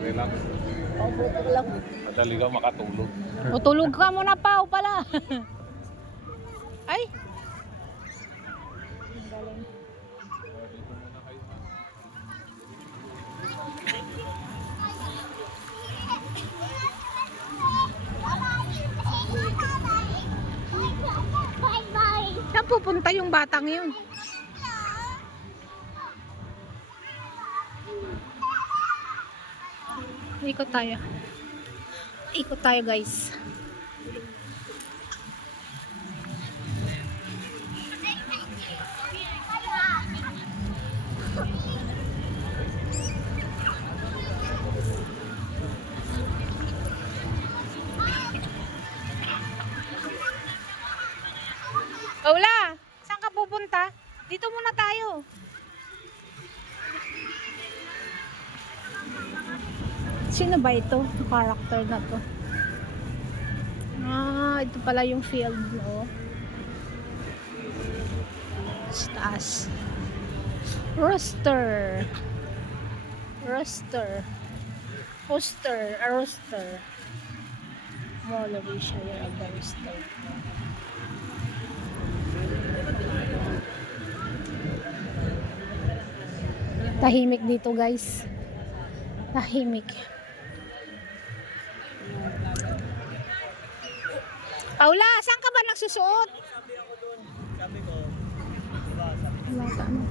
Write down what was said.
Relax. Opo, ito lang. Madali ka makatulog. O, tulog ka muna pa, o pala. Ay! Ang galing. Dito muna kayo. Saan pupunta yung batang yun? Ikot tayo. Ikot tayo, guys. Paula, saan ka pupunta? Dito muna tayo. Sino ba ito? Yung character na to. Ah, ito pala yung field, no? Sa taas. Rooster. Rooster. Rooster. A rooster. Molawi siya yung rooster. Tahimik dito, guys. Tahimik. Paula, saan ka ba nagsusuot? Sabi ko, diba, sabi ko, Wala ka, ano?